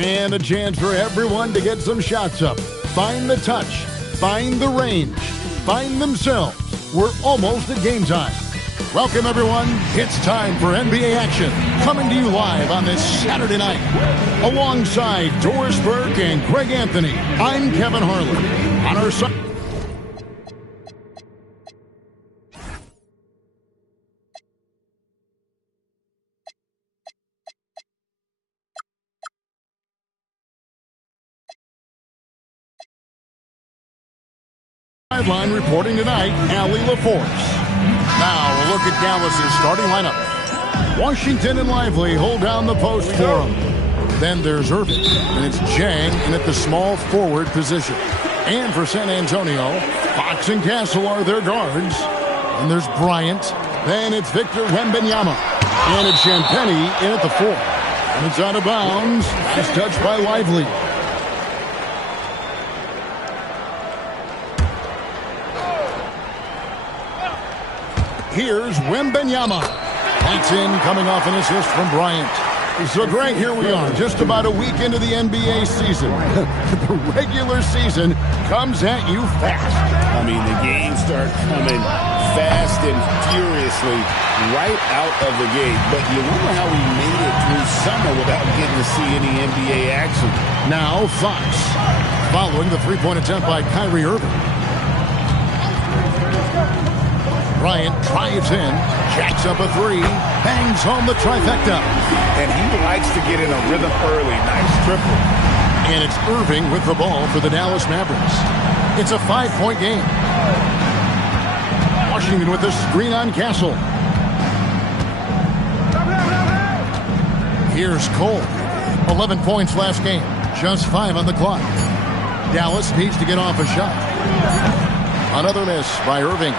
And a chance for everyone to get some shots up. Find the touch. Find the range. Find themselves. We're almost at game time. Welcome, everyone. It's time for NBA action. Coming to you live on this Saturday night. Alongside Doris Burke and Greg Anthony, I'm Kevin Harlan. On our side. Sideline reporting tonight, Allie LaForce. Now a look at Dallas's starting lineup. Washington and Lively hold down the post for him. Then there's Irving, and it's Jang in at the small forward position. And for San Antonio, Fox and Castle are their guards. And there's Bryant. Then it's Victor Wembanyama. And it's Champagnie in at the 4. And it's out of bounds. It's touched by Lively. Here's Wembanyama. That's in, coming off an assist from Bryant. So, Greg, here we are, just about a week into the NBA season. The regular season comes at you fast. I mean, the games start coming fast and furiously right out of the gate. But you wonder how we made it through summer without getting to see any NBA action. Now, Fox, following the three-point attempt by Kyrie Irving. Bryant drives in, jacks up a 3, bangs home the trifecta. And he likes to get in a rhythm early. Nice triple. And it's Irving with the ball for the Dallas Mavericks. It's a 5-point game. Washington with the screen on Castle. Here's Cole. 11 points last game. Just 5 on the clock. Dallas needs to get off a shot. Another miss by Irving.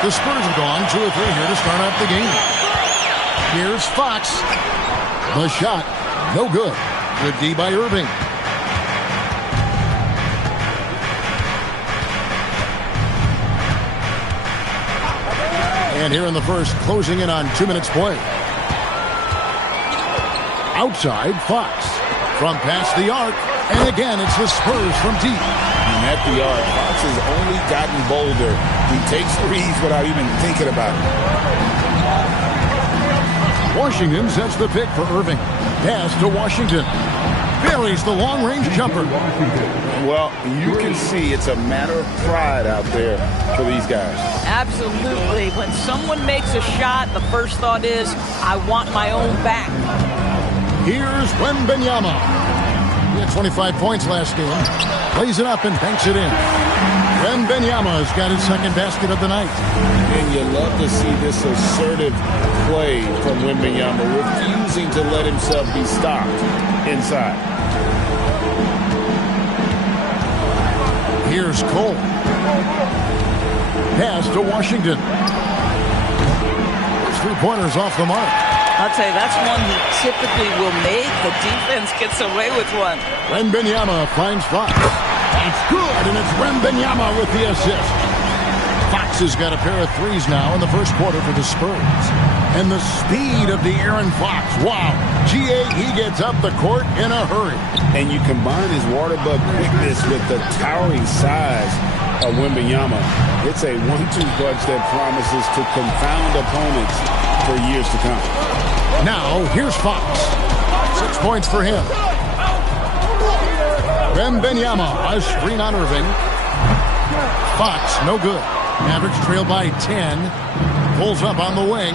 The Spurs have gone 2 or 3 here to start off the game. Here's Fox. The shot, no good. Good D by Irving. And here in the first, closing in on 2 minutes play. Outside, Fox. From past the arc. And again, it's the Spurs from deep. And at the arc, Fox has only gotten bolder. He takes threes without even thinking about it. Washington sets the pick for Irving. Pass to Washington. Buries the long-range jumper. Well, you can see it's a matter of pride out there for these guys. Absolutely. When someone makes a shot, the first thought is, I want my own back. Here's Wembanyama. He had 25 points last game. Plays it up and banks it in. Wembanyama has got his second basket of the night. And you love to see this assertive play from Wembanyama, refusing to let himself be stopped inside. Here's Cole. Pass to Washington. Three-pointers off the mark. I'll tell you, that's one he typically will make. The defense gets away with one. Wembanyama finds Fox. It's good, and it's Wembanyama with the assist. Fox has got a pair of threes now in the first quarter for the Spurs. And the speed of De'Aaron Fox. Wow. He gets up the court in a hurry. And you combine his water bug quickness with the towering size of Wembanyama. It's a 1-2 punch that promises to confound opponents for years to come. Now, here's Fox. 6 points for him. Wembanyama, a screen on Irving. Fox, no good. Mavericks trail by 10. Pulls up on the wing.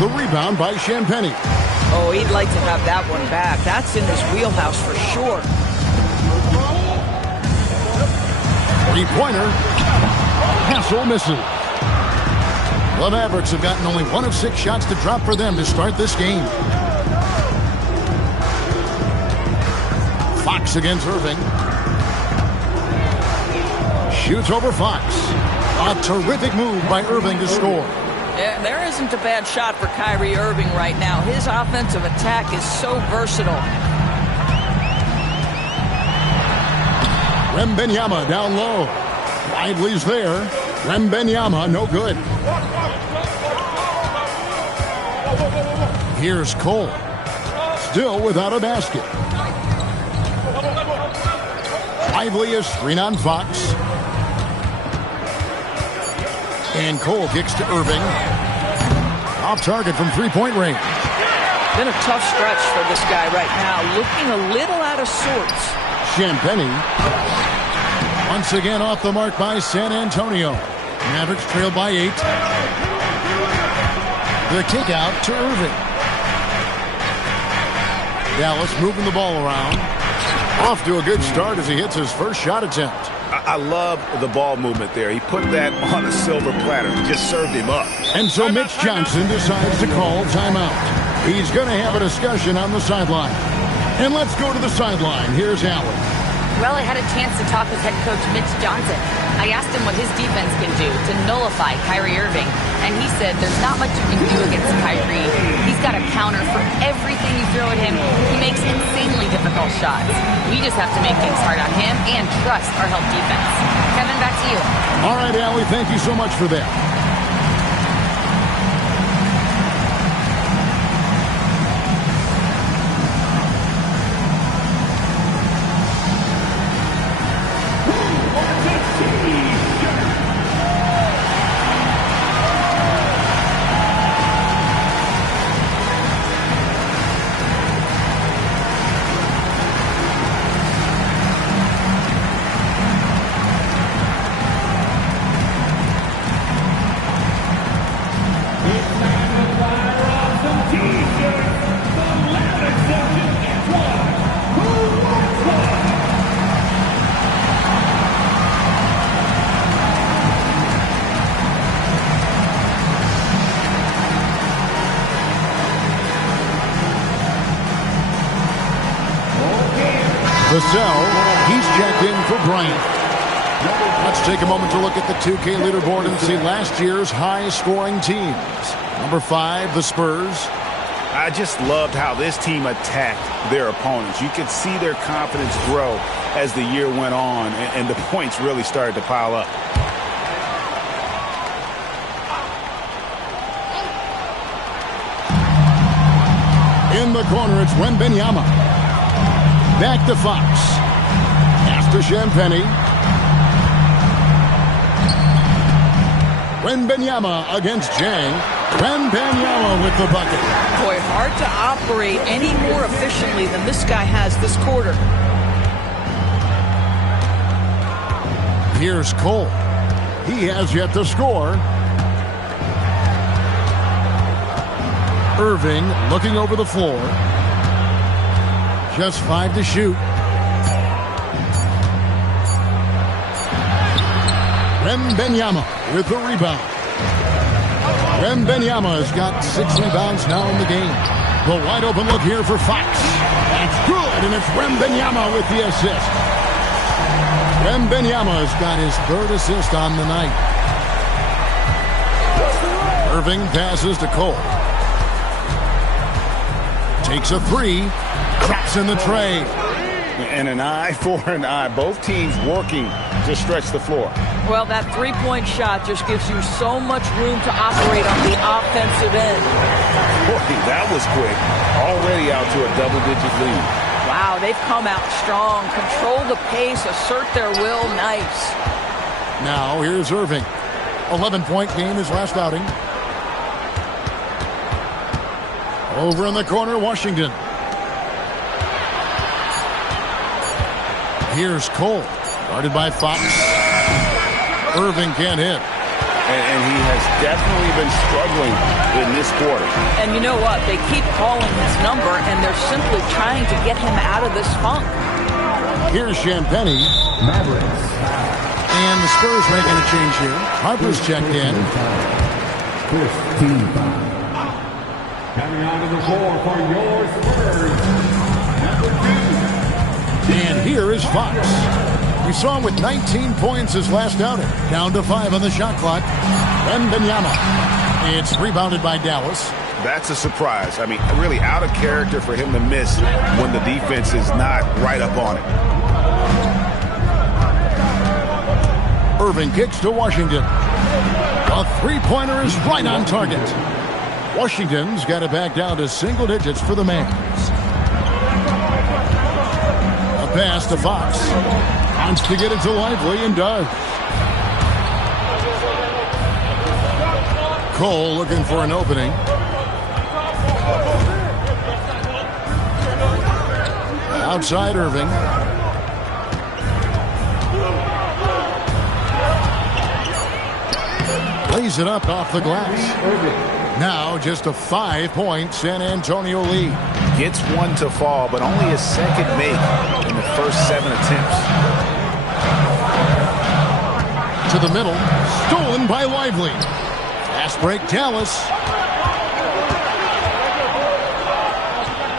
The rebound by Champagnie. Oh, he'd like to have that one back. That's in his wheelhouse for sure. Three-pointer. Castle misses. The Mavericks have gotten only 1 of 6 shots to drop for them to start this game. Fox against Irving. Shoots over Fox. A terrific move by Irving to score. Yeah, there isn't a bad shot for Kyrie Irving right now. His offensive attack is so versatile. Wembanyama down low. Lively's there. Wembanyama, no good. Here's Cole. still without a basket. Lively is screen on Fox. And Cole kicks to Irving. Off target from three-point range. Been a tough stretch for this guy right now. Looking a little out of sorts. Champagnie. Once again off the mark by San Antonio. Mavericks trail by 8. The kick out to Irving. Dallas moving the ball around. Off to a good start as he hits his first shot attempt. I love the ball movement there. He put that on a silver platter. Just served him up. And so Mitch Johnson decides to call timeout. He's going to have a discussion on the sideline. And let's go to the sideline. Here's Allen. Well, I had a chance to talk with head coach Mitch Johnson. I asked him what his defense can do to nullify Kyrie Irving, and he said there's not much you can do against Kyrie. He's got a counter for everything you throw at him. He makes insanely difficult shots. We just have to make things hard on him and trust our help defense. Kevin, back to you. All right, Allie, thank you so much for that. He's checked in for Bryant. Let's take a moment to look at the 2K leaderboard and see last year's high-scoring teams. Number 5, the Spurs. I just loved how this team attacked their opponents. You could see their confidence grow as the year went on, and the points really started to pile up. In the corner, it's Wembanyama. Back to Fox. Pass to Champagnie. Wembanyama against Jang. Wembanyama with the bucket. Boy, hard to operate any more efficiently than this guy has this quarter. Here's Cole. He has yet to score. Irving looking over the floor. Just 5 to shoot. Wembanyama with the rebound. Wembanyama has got 6 rebounds now in the game. The wide open look here for Fox. That's good, and it's Wembanyama with the assist. Wembanyama has got his 3rd assist on the night. Irving passes to Cole. Takes a 3. Drops in the tray. And an eye for an eye. Both teams working to stretch the floor. Well, that three-point shot just gives you so much room to operate on the offensive end. Boy, that was quick. Already out to a double-digit lead. Wow, they've come out strong. Control the pace, assert their will. Nice. Now, here's Irving. 11-point game his last outing. Over in the corner, Washington. Here's Cole, guarded by Fox. Irving can't hit. And he has definitely been struggling in this quarter. And you know what? They keep calling his number, and they're simply trying to get him out of this funk. Here's Champagnie. Mavericks. And the Spurs making a change here. Harper's checked in. Coming onto the floor for your Spurs, number 2. And here is Fox. We saw him with 19 points his last outing. Down to 5 on the shot clock. Wembanyama. It's rebounded by Dallas. That's a surprise. I mean, really out of character for him to miss when the defense is not right up on it. Irving kicks to Washington. A three-pointer is right on target. Washington's got it back down to single digits for the Mavs. Pass to Fox. Wants to get it to Lively and does. Cole looking for an opening. Outside Irving. Lays it up off the glass. Now just a 5-point San Antonio lead. Gets one to fall, but only his second make in the first 7 attempts. To the middle. Stolen by Lively. Fast break Dallas.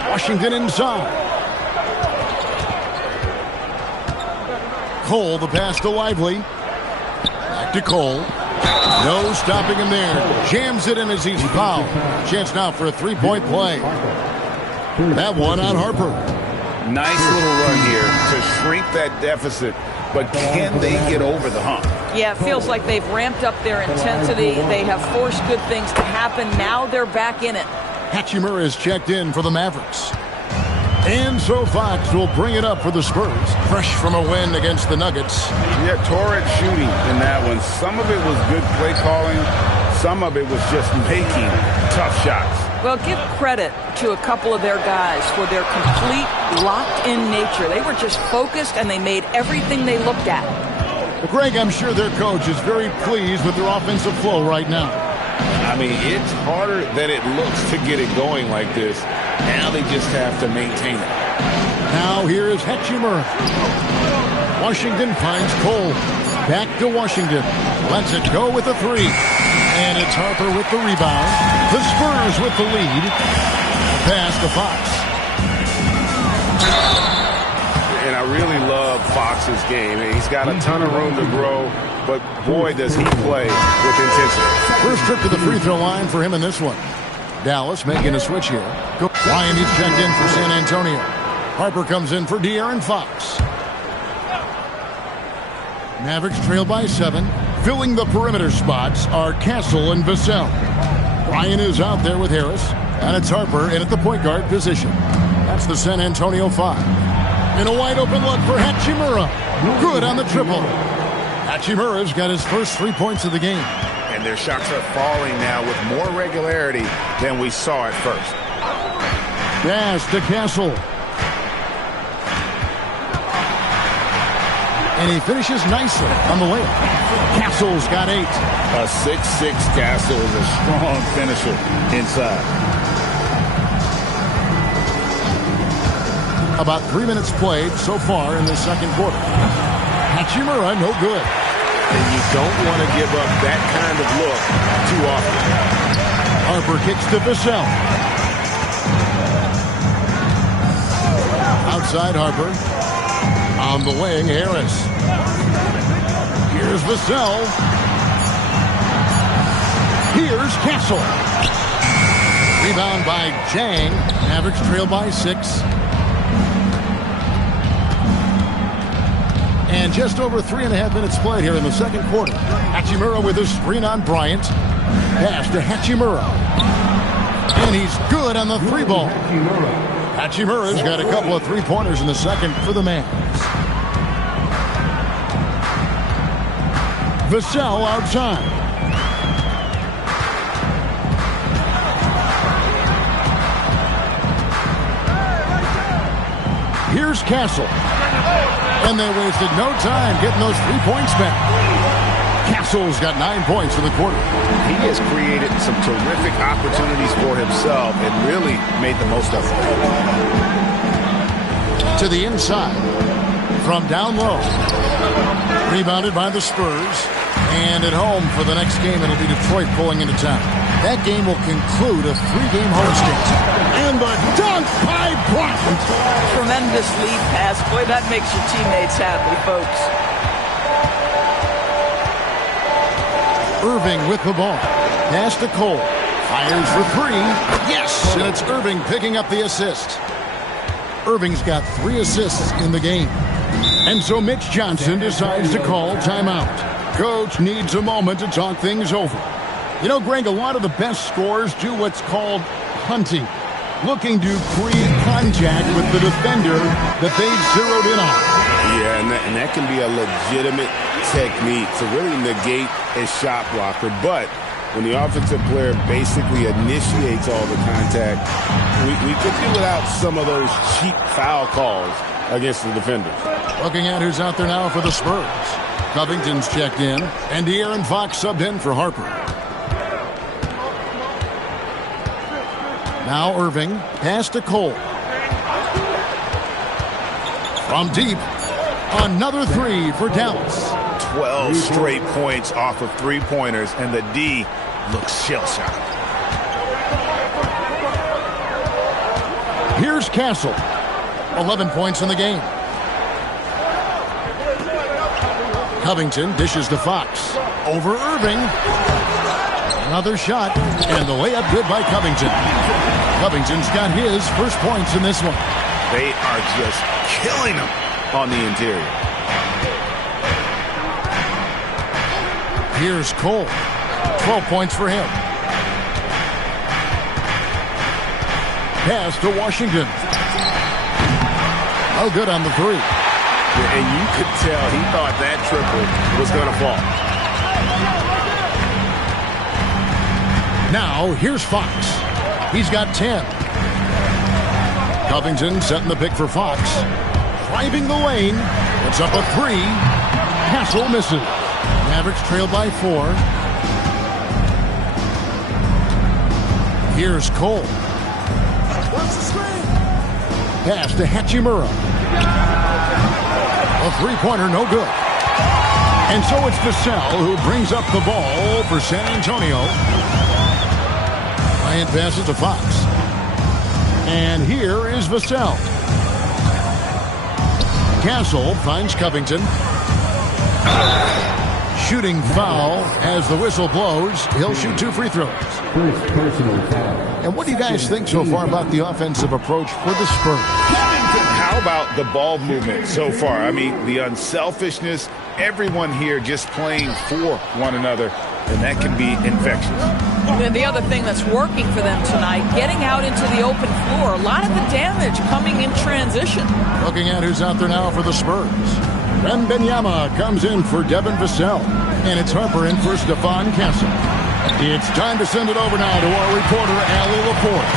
Washington inside. Cole, the pass to Lively. Back to Cole. No stopping him there. Jams it in as he's fouled. Chance now for a 3-point play. That one on Harper. Nice little run here to shrink that deficit, but can they get over the hump? Yeah, it feels like they've ramped up their intensity. They have forced good things to happen. Now they're back in it. Hachimura is checked in for the Mavericks. And so Fox will bring it up for the Spurs. Fresh from a win against the Nuggets. Yeah, torrid shooting in that one. Some of it was good play calling. Some of it was just making tough shots. Well, give credit to a couple of their guys for their complete locked-in nature. They were just focused, and they made everything they looked at. Well, Greg, I'm sure their coach is very pleased with their offensive flow right now. I mean, it's harder than it looks to get it going like this. Now they just have to maintain it. Now here is Hachimura. Washington finds Cole. Back to Washington. Lets it go with a 3. And it's Harper with the rebound. The Spurs with the lead. Pass to Fox. And I really love Fox's game. He's got a ton of room to grow, but boy, does he play with intensity. First trip to the free throw line for him in this one. Dallas making a switch here. Ryan is checked in for San Antonio. Harper comes in for De'Aaron Fox. Mavericks trail by 7. Filling the perimeter spots are Castle and Vassell. Ryan is out there with Harris. And it's Harper in at the point guard position. That's the San Antonio 5. And a wide open look for Hachimura. Good on the triple. Hachimura's got his first 3 points of the game. And their shots are falling now with more regularity than we saw at first. Pass to Castle. And he finishes nicely on the layup. Castle's got 8. A 6'6" Castle is a strong finisher inside. About 3 minutes played so far in the second quarter. Hachimura, no good. And you don't want to give up that kind of look too often. Harper kicks to Vassell. Outside Harper. On the wing, Harris. Here's Vassell. Here's Castle. Rebound by Jang. Mavericks trail by 6. And just over 3.5 minutes played here in the second quarter. Hachimura with a screen on Bryant. Pass to Hachimura. And he's good on the 3 ball. Hachimura's got a couple of 3-pointers in the second for the Mavs. Vassell outside. Here's Castle. And they wasted no time getting those 3 points back. Castle's got 9 points in the quarter. He has created some terrific opportunities for himself and really made the most of it. To the inside. From down low. Rebounded by the Spurs. And at home for the next game, it'll be Detroit pulling into town. That game will conclude a 3-game homestand. And the dunk by Bryant. Tremendous lead pass. Boy, that makes your teammates happy, folks. Irving with the ball. Pass to Cole. Fires for 3. Yes! And it's Irving picking up the assist. Irving's got 3 assists in the game. And so Mitch Johnson decides to call timeout. Coach needs a moment to talk things over. You know, Greg, a lot of the best scorers do what's called hunting. looking to create contact with the defender that they've zeroed in on. Yeah, and that can be a legitimate technique to really negate a shot blocker. But when the offensive player basically initiates all the contact, we could do without some of those cheap foul calls against the defenders. Looking at who's out there now for the Spurs. Covington's checked in, and De'Aaron Fox subbed in for Harper. Now Irving, pass to Cole. From deep, another three for Dallas. 12 straight points off of three-pointers, and the D looks shell-shocked. Here's Castle. 11 points in the game. Covington dishes to Fox. Over Irving. Another shot, and the layup good by Covington. Covington's got his first points in this one. They are just killing him on the interior. Here's Cole. 12 points for him. Pass to Washington. Oh, good on the three. And you could tell he thought that triple was going to fall. Now, here's Fox. He's got 10. Covington setting the pick for Fox. Driving the lane. Puts up a three. Castle misses. Mavericks trail by 4. Here's Cole. Pass to Hachimura. A three-pointer, no good. And so it's Vassell who brings up the ball for San Antonio. Bryant passes to Fox. And here is Vassell. Castle finds Covington. Shooting foul as the whistle blows. He'll shoot 2 free throws. First personal foul. And what do you guys think so far about the offensive approach for the Spurs? How about the ball movement so far? I mean, the unselfishness, everyone here just playing for one another, and that can be infectious. And the other thing that's working for them tonight, getting out into the open floor. A lot of the damage coming in transition. Looking at who's out there now for the Spurs. Wembanyama comes in for Devin Vassell. And it's Harper in for Stephon Castle. It's time to send it over now to our reporter, Allie Laporte.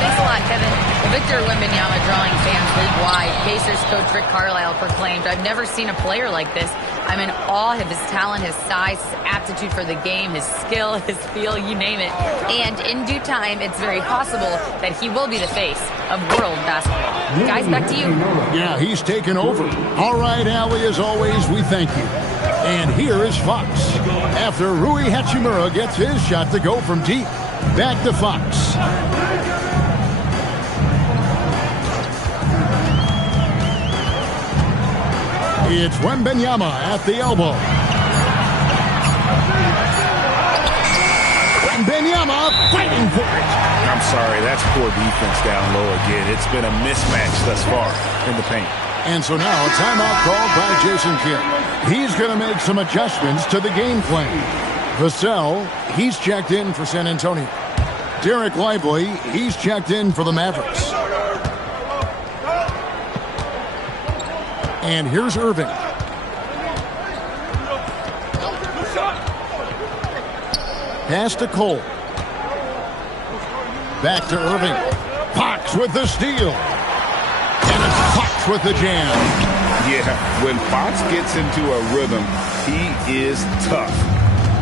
Thanks a lot, Kevin. Victor Wembanyama drawing fans league-wide. Pacers coach Rick Carlisle proclaimed, "I've never seen a player like this. I'm in awe of his talent, his size, his aptitude for the game, his skill, his feel, you name it. And in due time, it's very possible that he will be the face of world basketball." Guys, back to you. Yeah, he's taken over. All right, Allie, as always, we thank you. And here is Fox. After Rui Hachimura gets his shot to go from deep. Back to Fox. It's Wembanyama at the elbow. Wembanyama fighting for it. I'm sorry, that's poor defense down low again. It's been a mismatch thus far in the paint. And so now a timeout called by Jason Kidd. He's going to make some adjustments to the game plan. Vassell, he's checked in for San Antonio. Derek Lively, he's checked in for the Mavericks. And here's Irving. Pass to Cole. Back to Irving. Fox with the steal. And it's Fox with the jam. Yeah, when Fox gets into a rhythm, he is tough.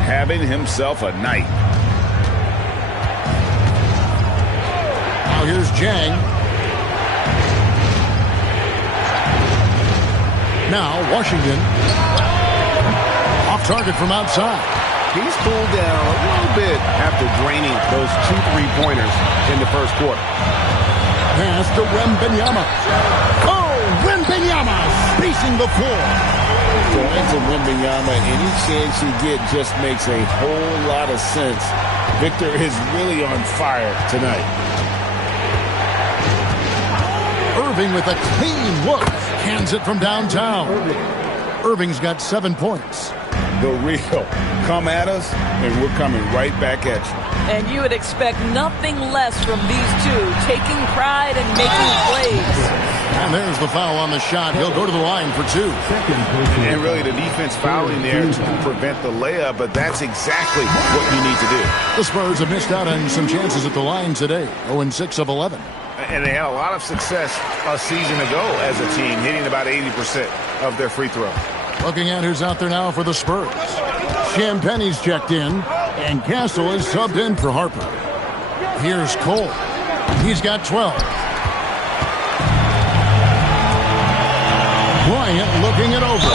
Having himself a night. Now here's Jang. Now Washington. Off target from outside. He's cooled down a little bit after draining those 2 3-pointers in the first quarter. Pass to Wembanyama. Oh, Wembanyama spacing the floor. Going to Wembanyama, any chance you get just makes a whole lot of sense. Victor is really on fire tonight. Irving with a clean look. Hands it from downtown. Irving's got 7 points. The real. Come at us, and we're coming right back at you. And you would expect nothing less from these two, taking pride and making plays. And there's the foul on the shot. He'll go to the line for 2. And really the defense fouling there to prevent the layup, but that's exactly what you need to do. The Spurs have missed out on some chances at the line today. 0-6 of 11. And they had a lot of success a season ago as a team, hitting about 80% of their free throw. Looking at who's out there now for the Spurs. Champagne's checked in, and Castle is subbed in for Harper. Here's Cole. He's got 12. Bryant looking it over.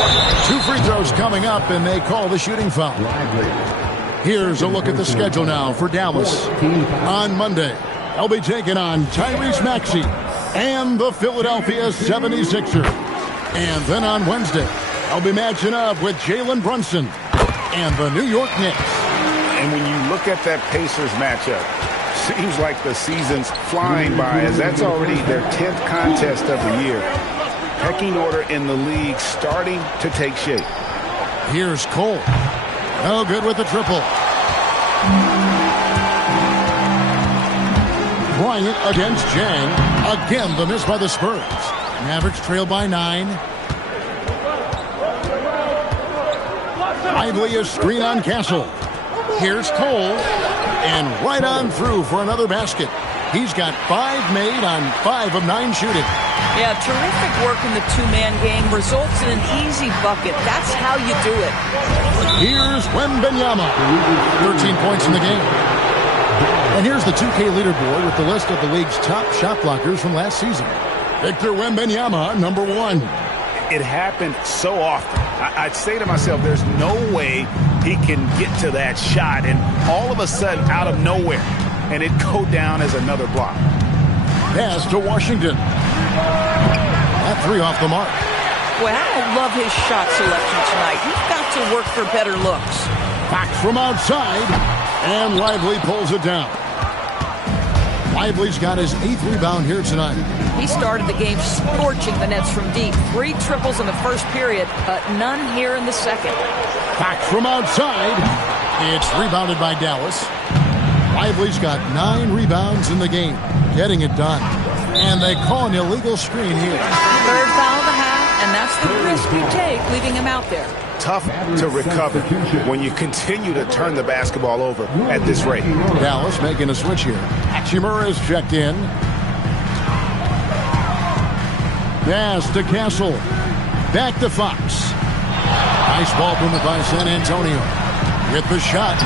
2 free throws coming up, and they call the shooting foul. Here's a look at the schedule now for Dallas. On Monday, they'll be taking on Tyrese Maxey and the Philadelphia 76ers. And then on Wednesday, they'll be matching up with Jalen Brunson and the New York Knicks. And when you look at that Pacers matchup, seems like the season's flying by, as that's already their 10th contest of the year. Pecking order in the league starting to take shape. Here's Cole. No good with the triple. Bryant against Jang. Again, the miss by the Spurs. Mavericks trail by 9. Lively a screen on Castle. Here's Cole. And right on through for another basket. He's got 5 made on 5 of 9 shooting. Yeah, terrific work in the 2-man game results in an easy bucket. That's how you do it. Here's Wembanyama. 13 points in the game. And here's the 2K leaderboard with the list of the league's top shot blockers from last season. Victor Wembanyama, number 1. It happened so often. I'd say to myself, there's no way he can get to that shot, and all of a sudden, out of nowhere, and it go down as another block. Pass to Washington. That 3 off the mark. Well, I don't love his shot selection tonight. He's got to work for better looks. Back from outside, and Lively pulls it down. Lively's got his 8th rebound here tonight. He started the game scorching the Nets from deep. 3 triples in the first period, but none here in the second. Back from outside. It's rebounded by Dallas. Lively's got 9 rebounds in the game, getting it done. And they call an illegal screen here. 3rd foul of the half, and that's the risk you take leaving him out there. Tough to recover when you continue to turn the basketball over at this rate. Dallas making a switch here. Hachimura is checked in. Pass to Castle. Back to Fox. Nice ball movement by San Antonio. With the shot.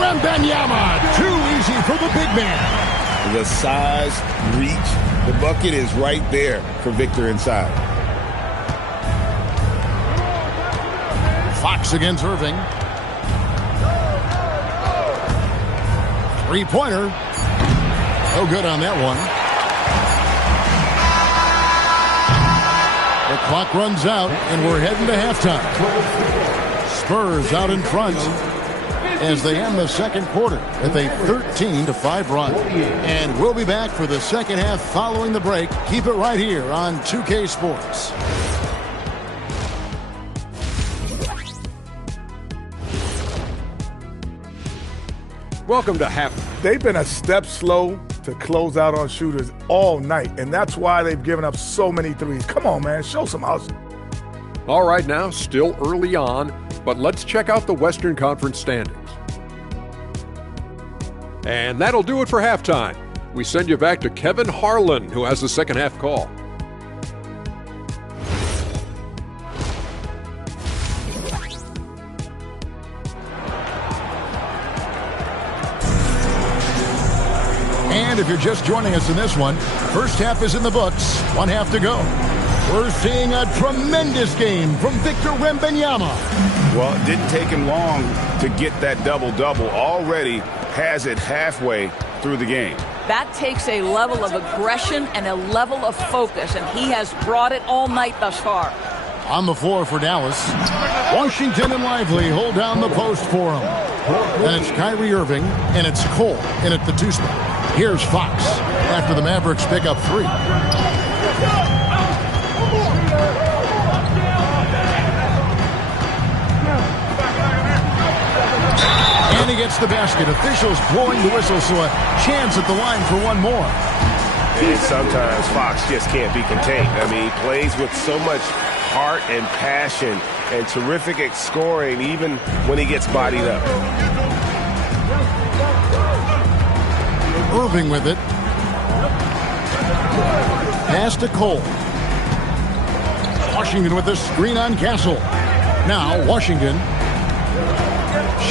Wembanyama. Too easy for the big man. The size, reach, the bucket is right there for Victor inside. Fox against Irving. 3-pointer. No good on that one. The clock runs out, and we're heading to halftime. Spurs out in front as they end the second quarter with a 13-5 run. And we'll be back for the second half following the break. Keep it right here on 2K Sports. Welcome to half. They've been a step slow to close out on shooters all night, and that's why they've given up so many threes. Come on, man, show some hustle. All right, now, still early on, but let's check out the Western Conference standings. And that'll do it for halftime. We send you back to Kevin Harlan, who has the second half call. And if you're just joining us in this one, first half is in the books, 1 half to go. We're seeing a tremendous game from Victor Wembanyama. Well, it didn't take him long to get that double-double. Already has it halfway through the game. That takes a level of aggression and a level of focus, and he has brought it all night thus far. On the floor for Dallas, Washington and Lively hold down the post for him. Then it's Kyrie Irving, and it's Cole in at the 2 spot. Here's Fox after the Mavericks pick up 3. And he gets the basket. Officials blowing the whistle, so a chance at the line for one more. And sometimes Fox just can't be contained. I mean, he plays with so much heart and passion and terrific at scoring even when he gets bodied up. Irving with it. Pass to Cole. Washington with a screen on Castle. Now Washington.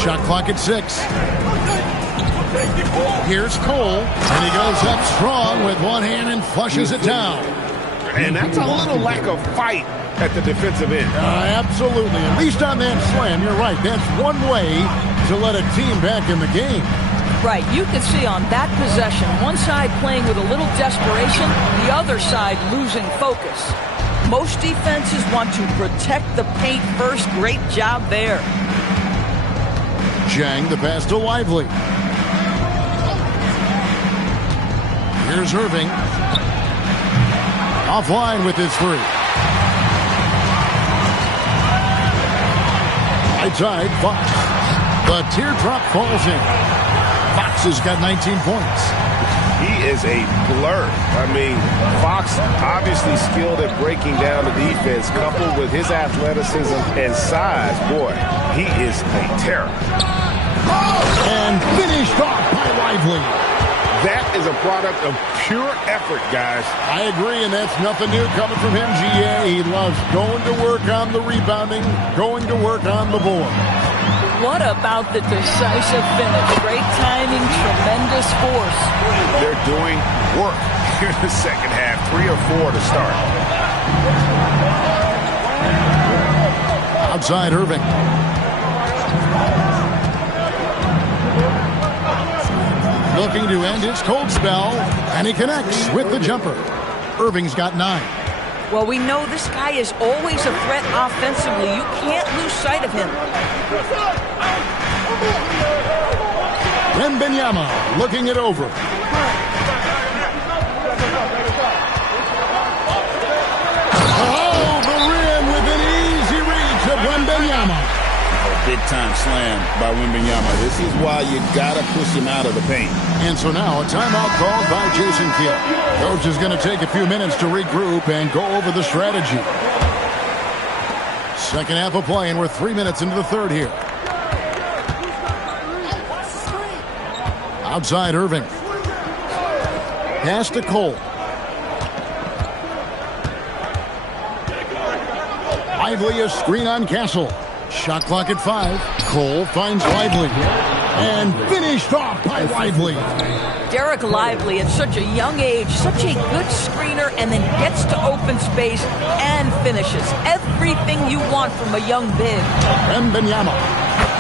Shot clock at 6. Here's Cole, and he goes up strong with one hand and flushes it down. And that's a little lack of fight at the defensive end. Absolutely. At least on that slam, you're right. That's one way to let a team back in the game. Right. You can see on that possession, one side playing with a little desperation, the other side losing focus. Most defenses want to protect the paint first. Great job there. Jang, the pass to Lively. Here's Irving. Offline with his three. Right side, Fox. The teardrop falls in. Fox has got 19 points. He is a blur. I mean, Fox obviously skilled at breaking down the defense, coupled with his athleticism and size. Boy, he is a terror. And finished off by Lively. That is a product of pure effort, guys. I agree, and that's nothing new coming from him, GA. He loves going to work on the rebounding, going to work on the board. What about the decisive finish? Great timing, tremendous force. They're doing work here in the second half. 3 or 4 to start. Outside Irving. Looking to end his cold spell, and he connects with the jumper. Irving's got 9. Well, we know this guy is always a threat offensively. You can't lose sight of him. Wembanyama looking it over. Oh, the rim with an easy reach of Wembanyama. Big-time slam by Wembanyama. This is why you got to push him out of the paint. And so now a timeout called by Jason Kidd. Coach is going to take a few minutes to regroup and go over the strategy. Second half of play, and we're 3 minutes into the third here. Outside Irving. Pass to Cole. Lively, a screen on Castle. Shot clock at 5. Cole finds Lively. And finished off by Lively. Derek Lively at such a young age, such a good screener, and then gets to open space and finishes. Everything you want from a young big. Wembanyama.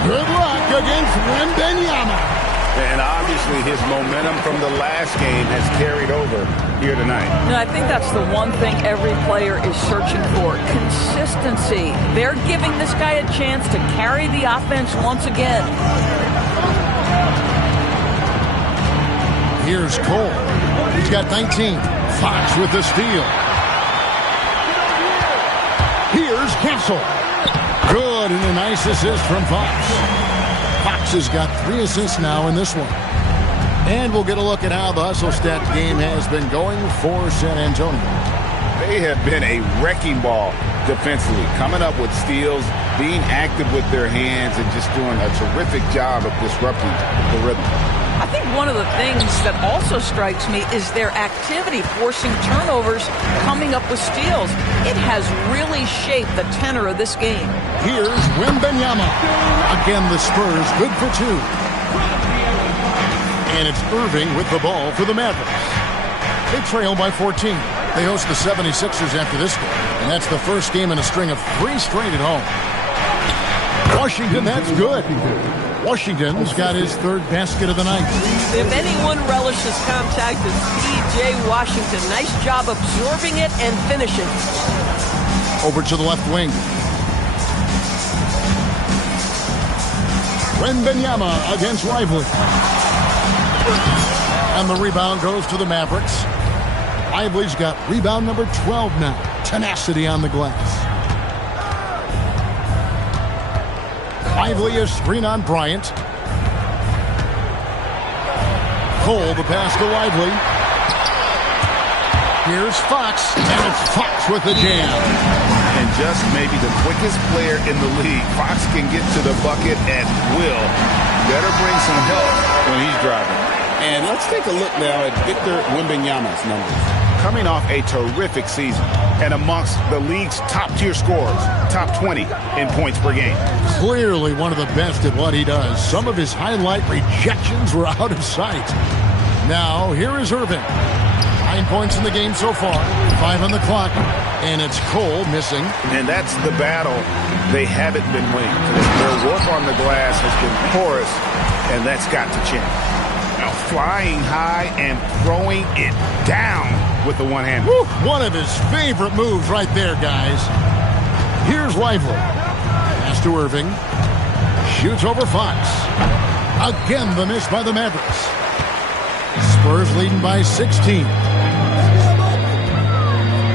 Good luck against Wembanyama. And obviously his momentum from the last game has carried over here tonight. And I think that's the one thing every player is searching for. Consistency. They're giving this guy a chance to carry the offense once again. Here's Cole. He's got 19. Fox with the steal. Here's Castle. Good, and a nice assist from Fox. Fox has got 3 assists now in this one. And we'll get a look at how the Hustle Stats game has been going for San Antonio. They have been a wrecking ball defensively, coming up with steals, being active with their hands, and just doing a terrific job of disrupting the rhythm. I think one of the things that also strikes me is their activity, forcing turnovers, coming up with steals. It has really shaped the tenor of this game. Here's Wembanyama. Again, the Spurs good for 2. And it's Irving with the ball for the Mavericks. They trail by 14. They host the 76ers after this game. And that's the first game in a string of 3 straight at home. Washington, that's good. Washington's got his 3rd basket of the night. If anyone relishes contact, it's P.J. Washington. Nice job absorbing it and finishing. Over to the left wing. Wembanyama against Lively. And the rebound goes to the Mavericks. Lively's got rebound number 12 now. Tenacity on the glass. Lively, a screen on Bryant. Cole, the pass to Lively. Here's Fox, and it's Fox with the jam. And just maybe the quickest player in the league. Fox can get to the bucket at will. Better bring some help when he's driving. And let's take a look now at Victor Wembanyama's numbers. Coming off a terrific season and amongst the league's top-tier scorers, top 20 in points per game. Clearly one of the best at what he does. Some of his highlight rejections were out of sight. Now, here is Irving. 9 points in the game so far, 5 on the clock, and it's Cole missing. And that's the battle they haven't been winning. Their work on the glass has been porous, and that's got to change. Now flying high and throwing it down with the one hand. One of his favorite moves right there, guys. Here's Lively. Pass to Irving. Shoots over Fox. Again, the miss by the Mavericks. Spurs leading by 16.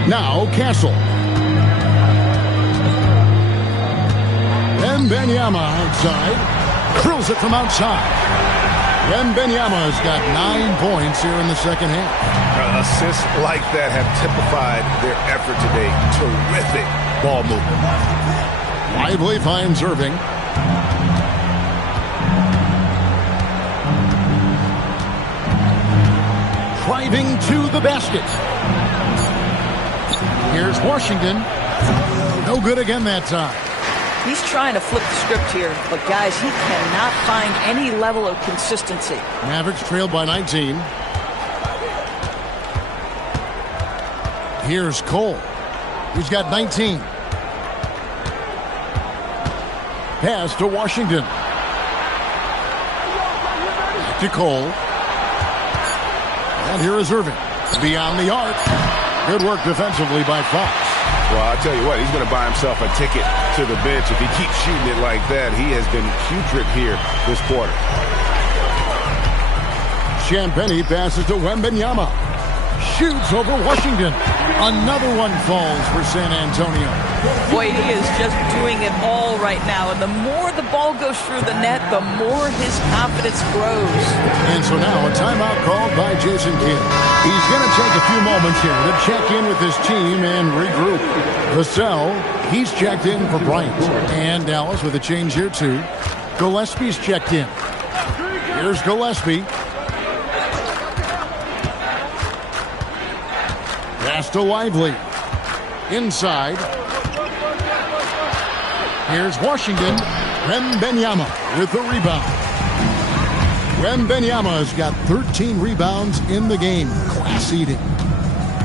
Now Castle. Wembanyama outside. Drills it from outside. Wembanyama's got 9 points here in the second half. Assists like that have typified their effort today. Terrific ball movement. Lively finds Irving. Driving to the basket. Here's Washington. No good again that time. He's trying to flip the script here, but guys, he cannot find any level of consistency. Mavericks trailed by 19. Here's Cole. He's got 19. Pass to Washington. Back to Cole. And here is Irving. Beyond the arc. Good work defensively by Fox. Well, I'll tell you what, he's going to buy himself a ticket to the bench. If he keeps shooting it like that, he has been putrid here this quarter. Champagnie passes to Wembanyama. Shoots over Washington. Another one falls for San Antonio. Boy, he is just doing it all right now. And the more the ball goes through the net, the more his confidence grows. And so now a timeout called by Jason Kidd. He's going to take a few moments here to check in with his team and regroup. Vassell, he's checked in for Bryant. And Dallas with a change here too. Gillespie's checked in. Here's Gillespie. Pass to Lively. Inside. Here's Washington. Wembanyama with the rebound. Wembanyama's got 13 rebounds in the game. Class eating.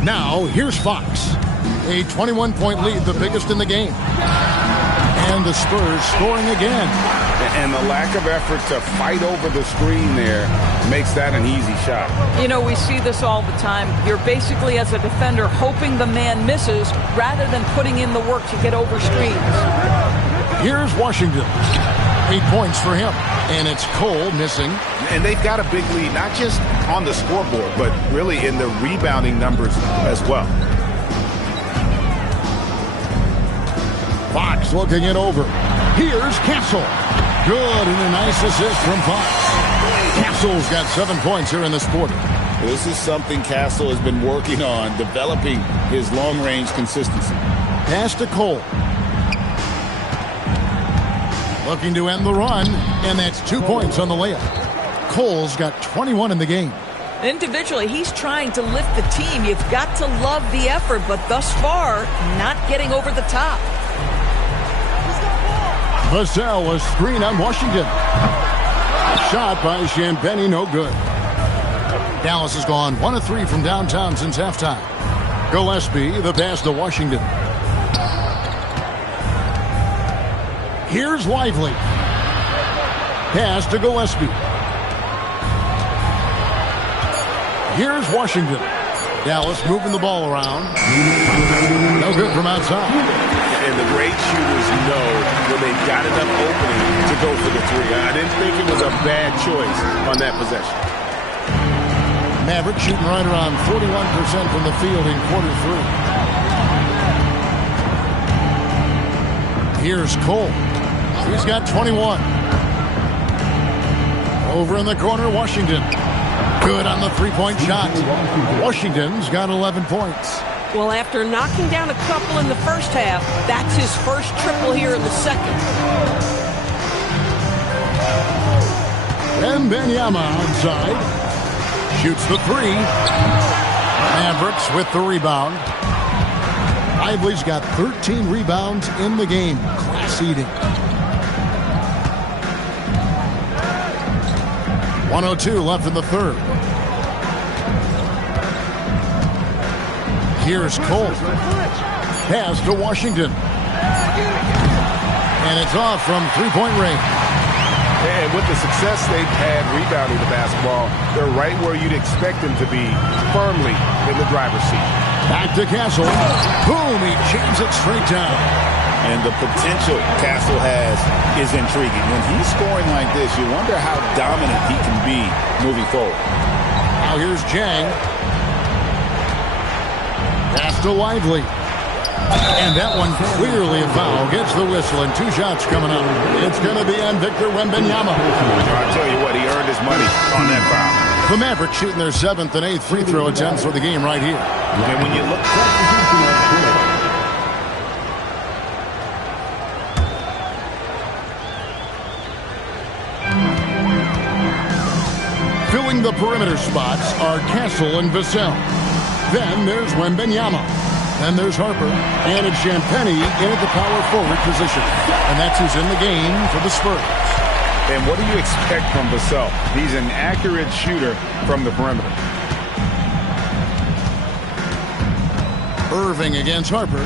Now, here's Fox. A 21-point lead, the biggest in the game. And the Spurs scoring again. And the lack of effort to fight over the screen there makes that an easy shot. You know, we see this all the time. You're basically, as a defender, hoping the man misses rather than putting in the work to get over screens. Here's Washington. 8 points for him. And it's Cole missing. And they've got a big lead, not just on the scoreboard, but really in the rebounding numbers as well. Fox looking it over. Here's Castle. Good, and a nice assist from Fox. Castle's got 7 points here in this quarter. This is something Castle has been working on, developing his long-range consistency. Pass to Cole. Looking to end the run, and that's 2 points on the layup. Cole's got 21 in the game. Individually, he's trying to lift the team. You've got to love the effort, but thus far, not getting over the top. Vassell, a screen on Washington. Shot by Champagnie, no good. Dallas has gone 1 of 3 from downtown since halftime. Gillespie, the pass to Washington. Here's Lively. Pass to Gillespie. Here's Washington. Dallas moving the ball around. No good from outside. And the great shooters know when they've got enough opening to go for the three. I didn't think it was a bad choice on that possession. Mavericks shooting right around 41% from the field in quarter 3. Here's Cole. He's got 21. Over in the corner, Washington. Good on the three-point shot. Washington's got 11 points. Well, after knocking down a couple in the first half, that's his first triple here in the second. And Wembanyama outside. Shoots the three. Mavericks with the rebound. Lively's got 13 rebounds in the game. Class eating. 1:02 left in the third. Here's Cole. Pass to Washington. And it's off from three-point range. And with the success they've had rebounding the basketball, they're right where you'd expect them to be, firmly in the driver's seat. Back to Castle. Boom, he jams it straight down. And the potential Castle has is intriguing. When he's scoring like this, you wonder how dominant he can be moving forward. Now here's Jang. Pass to Lively. And that one clearly a foul. Gets the whistle and 2 shots coming up. It's going to be on Victor Wembanyama. I'll tell you what, he earned his money on that foul. The Mavericks shooting their 7th and 8th free throw attempts for the game right here. And when you look... Filling the perimeter spots are Castle and Vassell. Then there's Wembanyama. Then there's Harper. And it's Champagnie in at the power forward position. And that's who's in the game for the Spurs. And what do you expect from Vassell? He's an accurate shooter from the perimeter. Irving against Harper.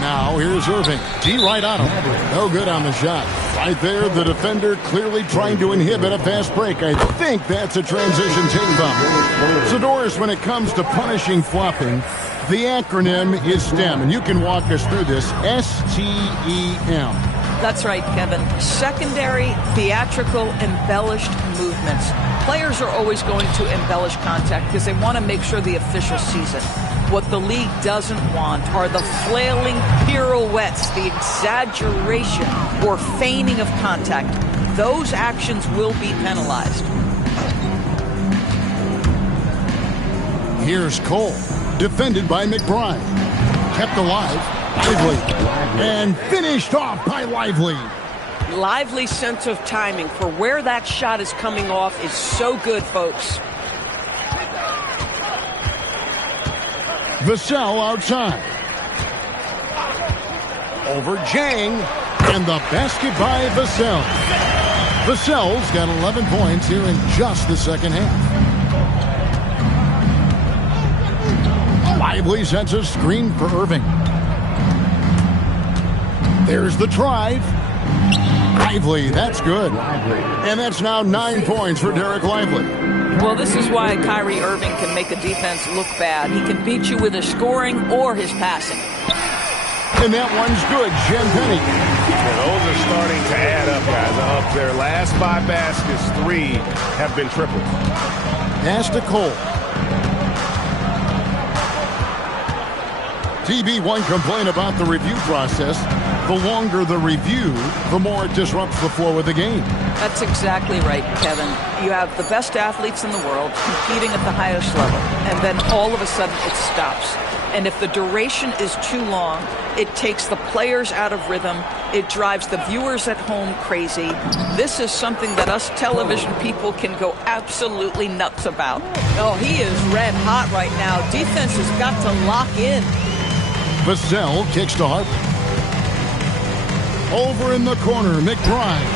Now here's Irving. D right on him. No good on the shot. Right there, the defender clearly trying to inhibit a fast break. I think that's a transition take bump. So Doris, when it comes to punishing flopping, the acronym is STEM. And you can walk us through this. STEM. That's right, Kevin. Secondary, theatrical, embellished movements. Players are always going to embellish contact because they want to make sure the official sees it. What the league doesn't want are the flailing pirouettes, the exaggeration or feigning of contact. Those actions will be penalized. Here's Cole, defended by McBride. Kept alive, Lively, and finished off by Lively. Lively's sense of timing for where that shot is coming off is so good, folks. Vassell outside. Over Jang. And the basket by Vassell. Vassell's got 11 points here in just the second half. Lively sets a screen for Irving. There's the drive. Lively, that's good. And that's now 9 points for Derek Lively. Well, this is why Kyrie Irving can make a defense look bad. He can beat you with his scoring or his passing. And that one's good, Champagnie. Yeah, those are starting to add up, guys. Of their last 5 baskets, 3 have been triples. Pass to Cole. TB1 complain about the review process. The longer the review, the more it disrupts the flow of the game. That's exactly right, Kevin. You have the best athletes in the world competing at the highest level, and then all of a sudden it stops. And if the duration is too long, it takes the players out of rhythm. It drives the viewers at home crazy. This is something that us television people can go absolutely nuts about. Oh, he is red hot right now. Defense has got to lock in. Vassell kicks to Harper. Over in the corner, McBride.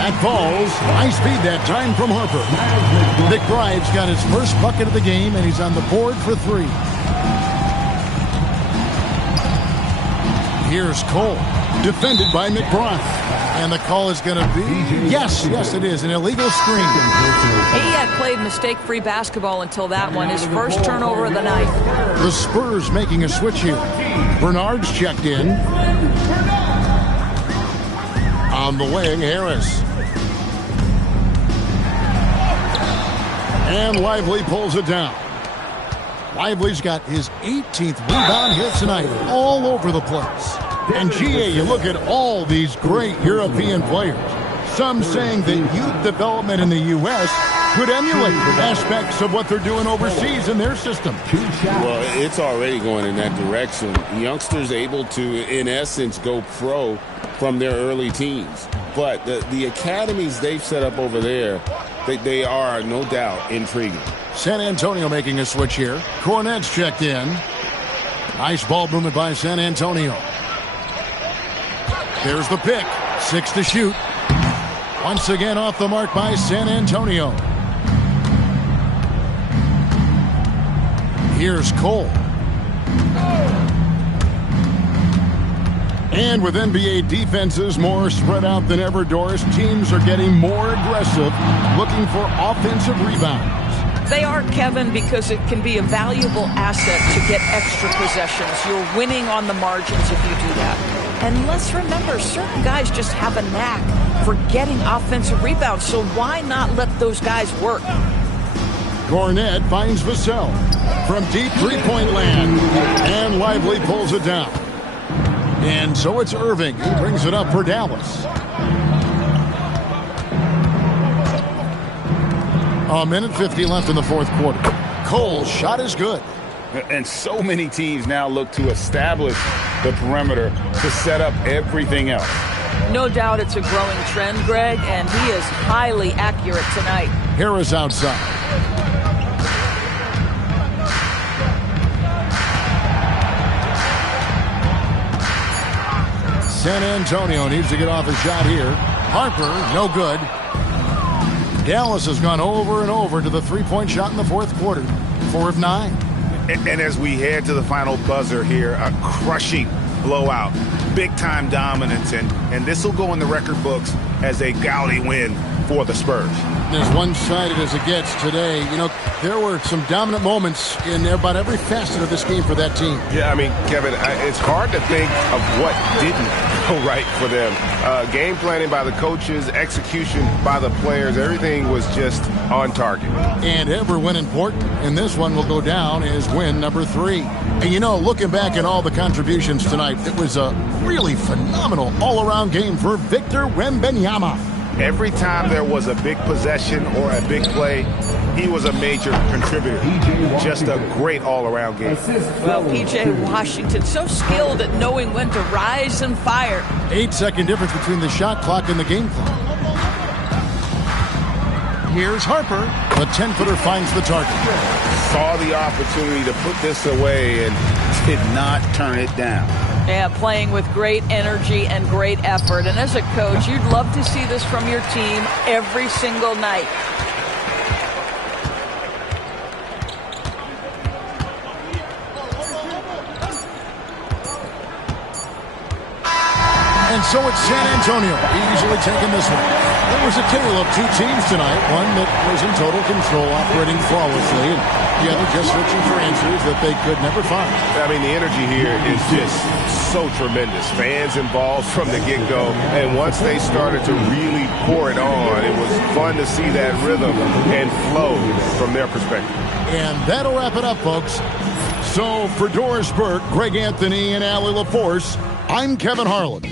That falls. High speed that time from Harper. McBride's got his first bucket of the game, and he's on the board for 3. Here's Cole, defended by McBride. And the call is going to be, yes, it is, an illegal screen. He had played mistake-free basketball until that one, his first turnover of the night. The Spurs making a switch here. Bernard's checked in. On the wing, Harris. And Lively pulls it down. Lively's got his 18th rebound here tonight, all over the place. And GA, you look at all these great European players. Some saying that youth development in the U.S. could emulate aspects of what they're doing overseas in their system. Well, it's already going in that direction. Youngsters able to, in essence, go pro from their early teens. But the academies they've set up over there, they are, no doubt, intriguing. San Antonio making a switch here. Cornette's checked in. Nice ball movement by San Antonio. There's the pick. 6 to shoot. Once again off the mark by San Antonio. Here's Cole. And with NBA defenses more spread out than ever, Doris, teams are getting more aggressive, looking for offensive rebounds. They are, Kevin, because it can be a valuable asset to get extra possessions. You're winning on the margins if you do that. And let's remember, certain guys just have a knack for getting offensive rebounds, so why not let those guys work? Cornette finds Vassell from deep three-point land, and Lively pulls it down. And so it's Irving who brings it up for Dallas. A minute 50 left in the fourth quarter. Cole's shot is good. And so many teams now look to establish the perimeter to set up everything else. No doubt it's a growing trend, Greg, and he is highly accurate tonight. Harris outside. San Antonio needs to get off a shot here. Harper, no good. Dallas has gone over and over to the three-point shot in the fourth quarter. 4 of 9. And as we head to the final buzzer here, a crushing blowout, big-time dominance, and this will go in the record books as a gaudy win for the Spurs. As one-sided as it gets today, you know, there were some dominant moments in about every facet of this game for that team. Yeah, I mean, Kevin, it's hard to think of what didn't go right for them. Game planning by the coaches, execution by the players, everything was just on target. And every win important, and this one will go down as win number 3. And you know, looking back at all the contributions tonight, it was a really phenomenal all-around game for Victor Wembanyama. Every time there was a big possession or a big play, he was a major contributor. Just a great all-around game. Well, P.J. Washington, so skilled at knowing when to rise and fire. 8-second difference between the shot clock and the game clock. Here's Harper. The 10-footer finds the target. Saw the opportunity to put this away and did not turn it down. Yeah, playing with great energy and great effort. And as a coach, you'd love to see this from your team every single night. And so it's San Antonio easily taking this one. It was a tale of two teams tonight, one that was in total control, operating flawlessly, and the other just searching for answers that they could never find. I mean, the energy here is just so tremendous. Fans involved from the get-go, and once they started to really pour it on, it was fun to see that rhythm and flow from their perspective. And that'll wrap it up, folks. So for Doris Burke, Greg Anthony, and Allie LaForce, I'm Kevin Harlan.